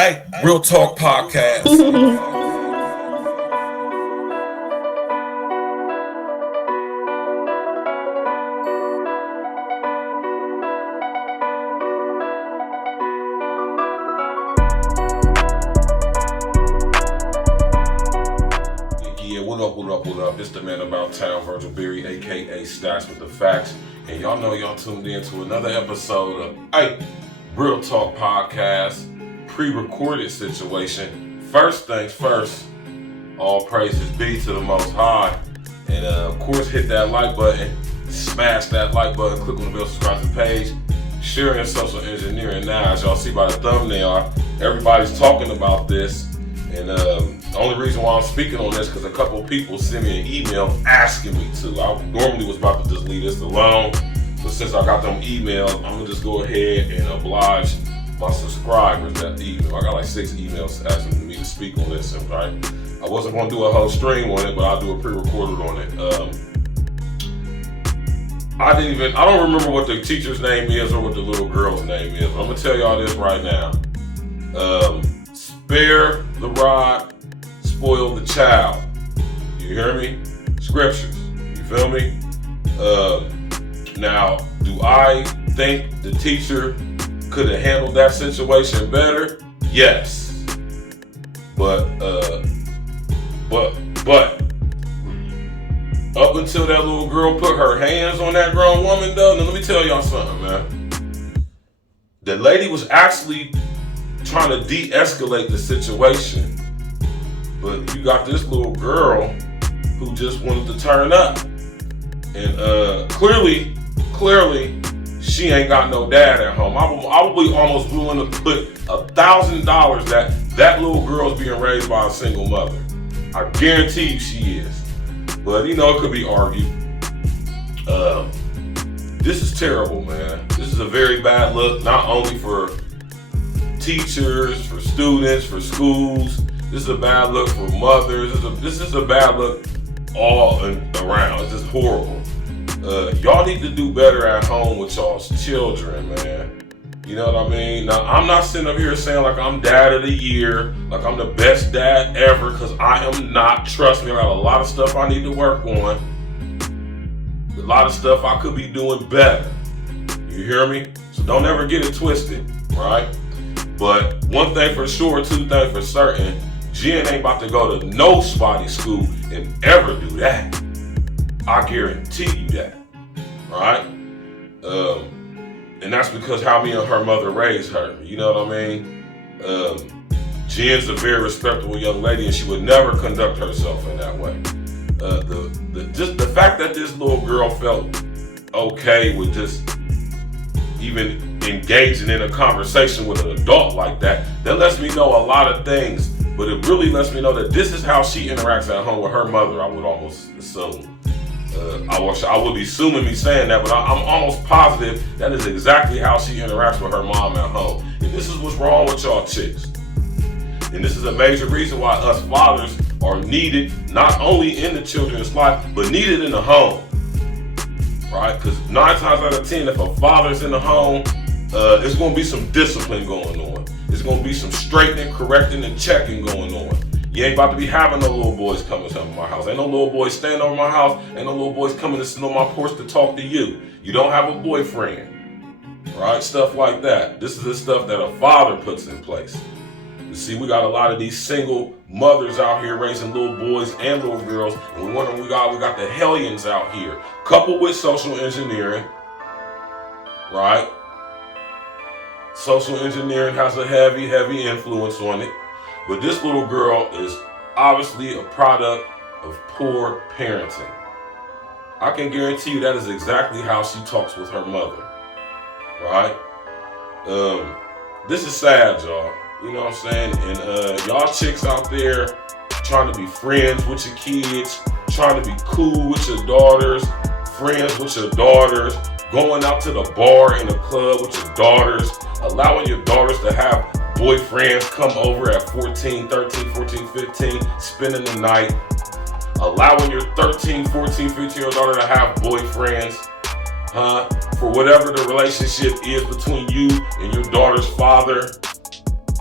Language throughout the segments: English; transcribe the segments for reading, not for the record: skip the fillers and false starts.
Hey, Real Talk Podcast. Yeah, what up? It's the man about town, Virgil, aka Stats with the Facts. And y'all know y'all tuned in to another episode of Real Talk Podcast, pre-recorded situation. First things first, all praises be to the Most High. And of course, hit that like button, smash that like button, click on the bell, subscribe to the page, sharing social engineering. Now, as y'all see by the thumbnail, everybody's talking about this. And the only reason why I'm speaking on this because a couple of people sent me an email asking me to. I normally was about to just leave this alone, but since I got them emails, I'm gonna just go ahead and oblige my subscribers that email. I got like 6 emails asking me to speak on this, and right? I wasn't gonna do a whole stream on it, but I'll do a pre-recorded on it. I don't remember what the teacher's name is or what the little girl's name is, but I'm gonna tell y'all this right now. Spare the rod, spoil the child. You hear me? Scriptures. You feel me? Now, do I think the teacher could have handled that situation better? Yes. But up until that little girl put her hands on that grown woman, though, now let me tell y'all something, man. The lady was actually trying to de-escalate the situation, but you got this little girl who just wanted to turn up, and clearly she ain't got no dad at home. I would be almost willing to put $1,000 that little girl's being raised by a single mother. I guarantee you she is, but it could be argued. This is terrible, man. This is a very bad look, not only for teachers, for students, for schools. This is a bad look for mothers. This is a bad look all around. It's just horrible. Y'all need to do better at home with y'all's children, man. You know what I mean? Now, I'm not sitting up here saying like I'm dad of the year, like I'm the best dad ever, because I am not. Trust me, I got a lot of stuff I need to work on. A lot of stuff I could be doing better. You hear me? So don't ever get it twisted, right? But one thing for sure, two things for certain, Jen ain't about to go to no spotty school and ever do that. I guarantee you that, right? And that's because how me and her mother raised her. You know what I mean? Jen's a very respectable young lady, and she would never conduct herself in that way. Just the fact that this little girl felt okay with just even engaging in a conversation with an adult like that lets me know a lot of things, but it really lets me know that this is how she interacts at home with her mother, I would almost assume. I would be assuming me saying that, but I'm almost positive that is exactly how she interacts with her mom at home. And this is what's wrong with y'all chicks. And this is a major reason why us fathers are needed, not only in the children's life, but needed in the home. Right? Because 9 times out of 10, if a father's in the home, there's going to be some discipline going on. There's going to be some straightening, correcting, and checking going on. You ain't about to be having no little boys coming to my house. Ain't no little boys staying over my house. Ain't no little boys coming to sit on my porch to talk to you. You don't have a boyfriend. Right? Stuff like that. This is the stuff that a father puts in place. You see, we got a lot of these single mothers out here raising little boys and little girls, and we got the hellions out here, coupled with social engineering, right? Social engineering has a heavy influence on it, but this little girl is obviously a product of poor parenting. I can guarantee you that is exactly how she talks with her mother, right? This is sad, y'all. You know what I'm saying? And y'all chicks out there trying to be friends with your kids, trying to be cool with your daughters, friends with your daughters, going out to the bar and the club with your daughters, allowing your daughters to have boyfriends come over at 14, 13, 14, 15, spending the night, allowing your 13, 14, 15-year-old daughter to have boyfriends, for whatever the relationship is between you and your daughter's father.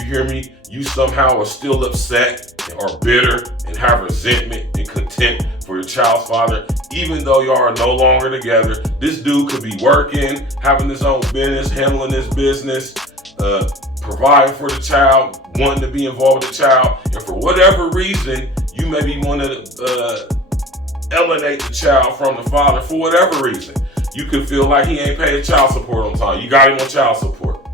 you hear me, you somehow are still upset or bitter and have resentment and contempt for your child's father, even though y'all are no longer together. This dude could be working, having his own business, handling his business, providing for the child, wanting to be involved with the child, and for whatever reason, you maybe want to alienate the child from the father for whatever reason. You could feel like he ain't paid child support on time. You got him on child support.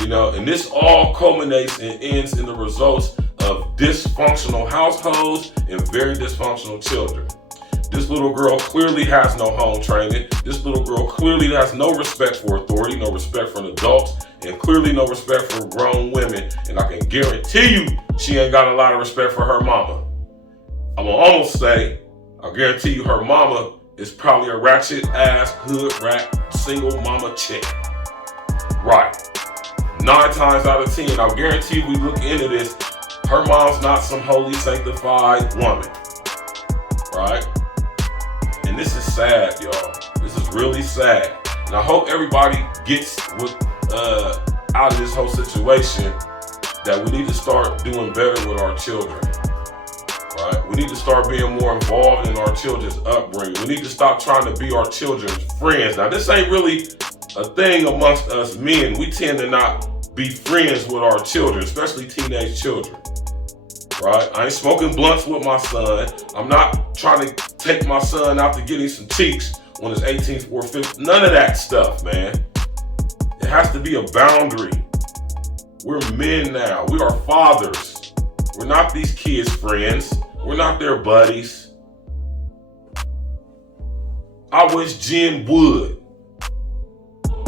You know, and this all culminates and ends in the results of dysfunctional households and very dysfunctional children. This little girl clearly has no home training. This little girl clearly has no respect for authority, no respect for adults, and clearly no respect for grown women. And I can guarantee you she ain't got a lot of respect for her mama. I'm gonna almost say, I guarantee you her mama is probably a ratchet ass, hood rat, single mama chick. Right. 9 times out of 10, I'll guarantee you we look into this, her mom's not some holy sanctified woman. Right? And this is sad, y'all. This is really sad. And I hope everybody gets out of this whole situation that we need to start doing better with our children. Right? We need to start being more involved in our children's upbringing. We need to stop trying to be our children's friends. Now, this ain't really a thing amongst us men. We tend to not be friends with our children, especially teenage children. Right? I ain't smoking blunts with my son. I'm not trying to take my son out to get him some cheeks on his 18th or 15th. None of that stuff, man. It has to be a boundary. We're men now. We are fathers. We're not these kids' friends. We're not their buddies. I wish Jen would.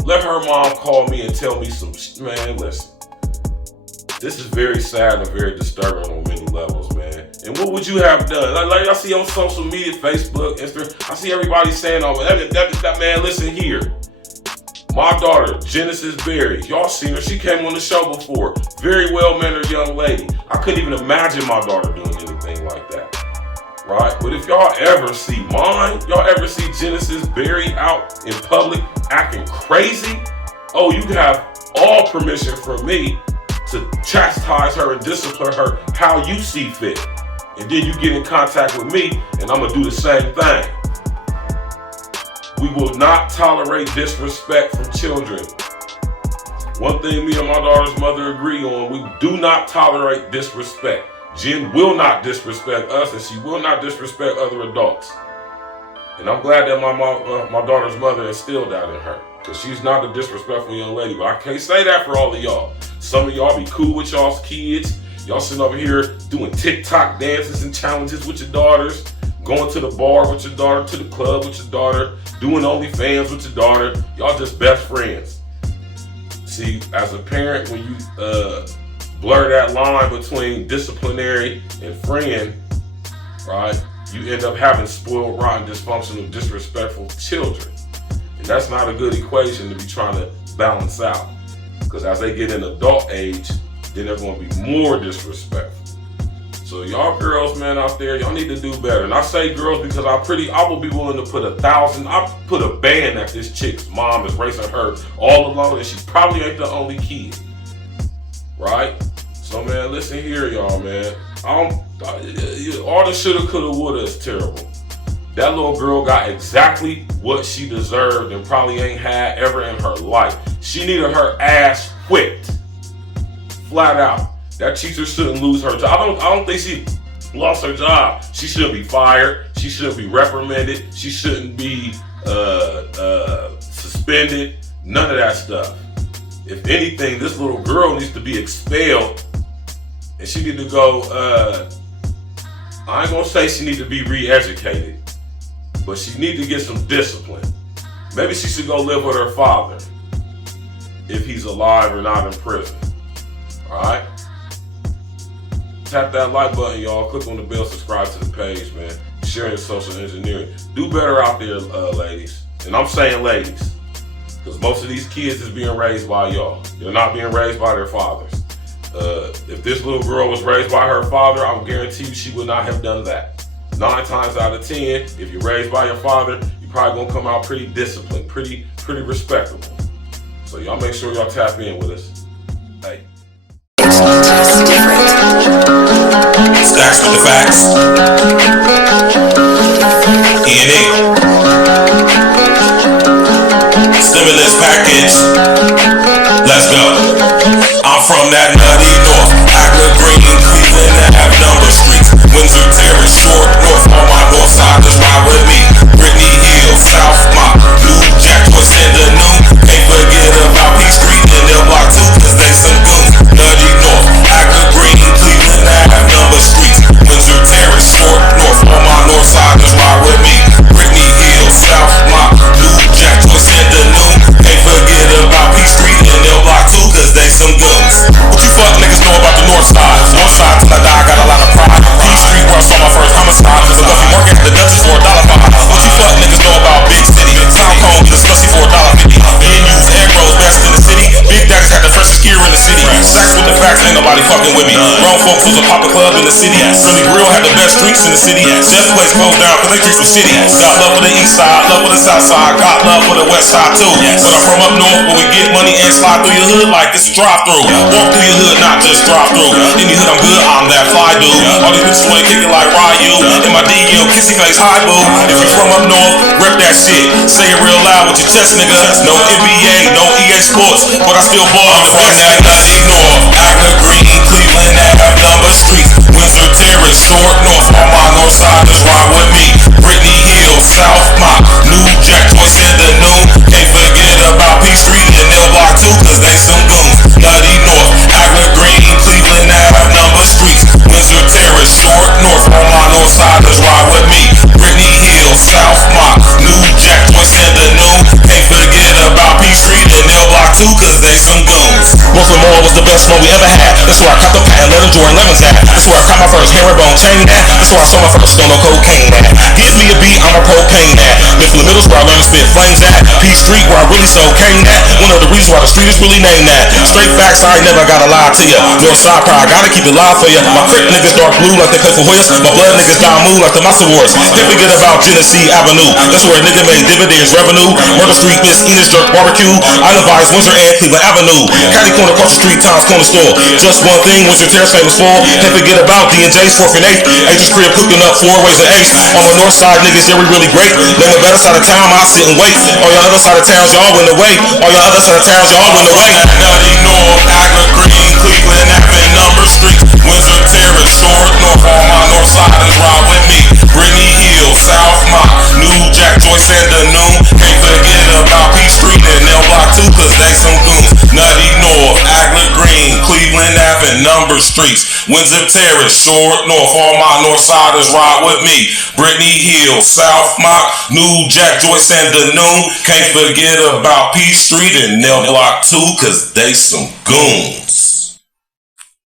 Let her mom call me and tell me some man, listen. This is very sad and very disturbing on many levels, man. And what would you have done? Like I see on social media, Facebook, Instagram, I see everybody saying, oh, that man, listen here. My daughter, Genesis Berry, y'all seen her. She came on the show before. Very well-mannered young lady. I couldn't even imagine my daughter doing anything like that. Right? But if y'all ever see mine, y'all ever see Genesis Berry out in public acting crazy, oh, you have all permission from me to chastise her and discipline her how you see fit. And then you get in contact with me and I'm gonna do the same thing. We will not tolerate disrespect from children. One thing me and my daughter's mother agree on, we do not tolerate disrespect. Jen will not disrespect us and she will not disrespect other adults. And I'm glad that my daughter's mother instilled that in her, because she's not a disrespectful young lady, but I can't say that for all of y'all. Some of y'all be cool with y'all's kids. Y'all sitting over here doing TikTok dances and challenges with your daughters, going to the bar with your daughter, to the club with your daughter, doing OnlyFans with your daughter. Y'all just best friends. See, as a parent, when you blur that line between disciplinary and friend, right, you end up having spoiled, rotten, dysfunctional, disrespectful children. And that's not a good equation to be trying to balance out. Because as they get in adult age, then they're going to be more disrespectful. So y'all girls, man, out there, y'all need to do better. And I say girls because I will be willing to put 1,000, I'll put a ban that this chick's mom is raising her all alone and she probably ain't the only kid. Right? So, man, listen here, y'all, man. All the shoulda, coulda, woulda is terrible. That little girl got exactly what she deserved and probably ain't had ever in her life. She needed her ass whipped. Flat out. That teacher shouldn't lose her job. I don't think she lost her job. She shouldn't be fired. She shouldn't be reprimanded. She shouldn't be suspended. None of that stuff. If anything, this little girl needs to be expelled. And she need to go, I ain't gonna say she need to be re-educated, but she need to get some discipline. Maybe she should go live with her father if he's alive or not in prison. Alright? Tap that like button, y'all. Click on the bell, subscribe to the page, man. Sharing social engineering. Do better out there, ladies. And I'm saying ladies, because most of these kids is being raised by y'all. They're not being raised by their fathers. If this little girl was raised by her father, I guarantee you she would not have done that. 9 times out of 10, if you're raised by your father, you're probably gonna come out pretty disciplined, pretty respectable. So y'all make sure y'all tap in with us. Hey. the facts. E&E. Stimulus package. Let's go. I'm from that nutty north. Agla Green, Cleveland, Ave, number streets. Windsor Terrace, Short North. All my north siders ride with me. Brittany Hill, South Mott, New Jack, Twist in the noon. Can't forget about P Street and L Block 2, cause they some goons. Nutty North, Agla Green, Cleveland, Ave, number streets. Windsor Terrace, Short North. All my north siders ride with me. Brittany Hill, South Mott, New Jack, Twist in the noon. Can't forget about P Street and L Block 2, cause they some goons. What you fuck niggas know about the north side? North side till I die, got a lot of pride. P Street where I saw my first homicide. Cause I love you working at the Dutchess for $1.05. What you fuck niggas know about Big City? Town Cone, get a slushy for $1.50. Menus, egg rolls, best in the city. Big Daddy's had the freshest gear in the city. Sacks with the facts, ain't nobody fucking with me. Grown folks was a Papa Club in the city. Philly Grill had the best drinks in the city. Chef Place closed down cause they drinks were shitty. Got love for the east side, love for the south side. Got love for the west side too. But I'm from up north where we get money and slide through your hood like it's a drive-through. Walk through your hood, not just drive through. Any hood I'm good, I'm that fly dude. All these bitches wanna kick it like Ryu. In my DL, kissy face, hi boo. If you from up north, rep that shit. Say it real loud with your chest, nigga. No NBA, no EA Sports, but I still ball the best. That nutty north, Agla Green, Cleveland, Ave, number streets. Windsor Terrace, Short North. All my north siders ride with me. Brittany Hill, South Mott, New Jack, Twist in the noon. Can't forget about P Street and L Block 2, cause they some goons. Nutty North, Agla Green, Cleveland, Ave, number streets. Windsor Terrace, Short North. All my north siders ride with me. Brittany Hill, South Mott, New Jack, Twist in the noon. Can't forget about P Street and L Block 2, cause they some goons. Brooklyn Mall was the best one we ever had. That's where I caught the patent leather Jordan Lemons at. That's where I caught my first herringbone chain at. That's where I saw my first stone of cocaine at. Give me a beat, I'm a propane at. Mifflin Middle's where I learned to spit flames at. P Street where I really sold cane at. One of the reasons why the street is really named that. Straight facts, I ain't never gotta lie to ya. North side pride, gotta keep it live for ya. My Crip niggas dark blue like they play for Hoyas. My blood niggas die moon like the Massa Wars. Can't forget about Genesee Avenue. That's where a nigga made dividends revenue. Murder Street, Miss Enos Jerk Barbecue. Island Vibes, Windsor and Cleveland Avenue. Caddy Corner, across the street, Tom's Corner Store. Just one thing, Windsor Terrace famous for. Can't forget about D&J's 4th and 8th. H's crib cooking up 4 ways of ace. On the north side, niggas, yeah, we really great. Name a better side of town, I sit and wait. All y'all other side of towns, y'all went away. All y'all other side of towns, y'all went away. Nutty North, Agla Green, Cleveland, Ave, number streets. Windsor Terrace, Short North. All my north siders ride with me. Brittany Hill, South Mott, New Jack, Joyce and the noon. Can't forget about P Street and L Block 2, cause they some goons. Nutty North, Agla Green, Cleveland Ave, number streets. Windsor Terrace, Short North. All my north siders ride with me. Brittany Hill, South Mott, New Jack, Joyce and the noon. Can't forget about P Street and L Block 2, cause they some goons.